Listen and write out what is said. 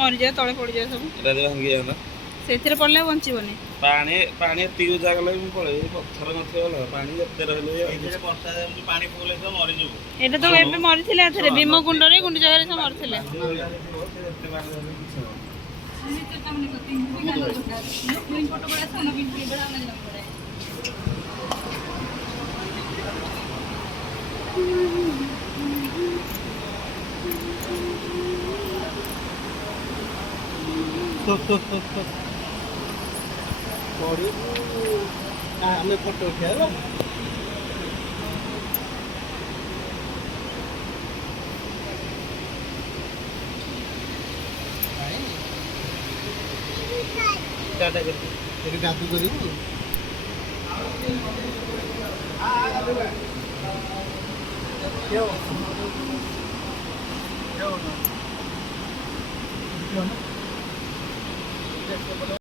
ମରିଯାଏ ତଳେ ପଡ଼ିଯାଏ ସବୁ ସେଥିରେ ପଡ଼ିଲେ ବଞ୍ଚିବନି। ପାଣି ପାଣି ଏତିକି ଜାଗା ଲାଗି ମୁଁ ପଳେଇବି ପଥର ନଥିବ ଭଲ ପାଣି ଯେତେ ରହିଲେ ପାଣି ମରିଯିବ। ଏଇଟା ତ ଏବେ ମରିଥିଲେ ଏଥିରେ ଭୀମକୁଣ୍ଡରେ ଗୁଣ୍ଡିଚାଘାଗରେ ସବୁ ମରିଥିଲେ। ଆମେ ଫଟୋ ଉଠେଇବା ଗାଧୁ କରିବୁ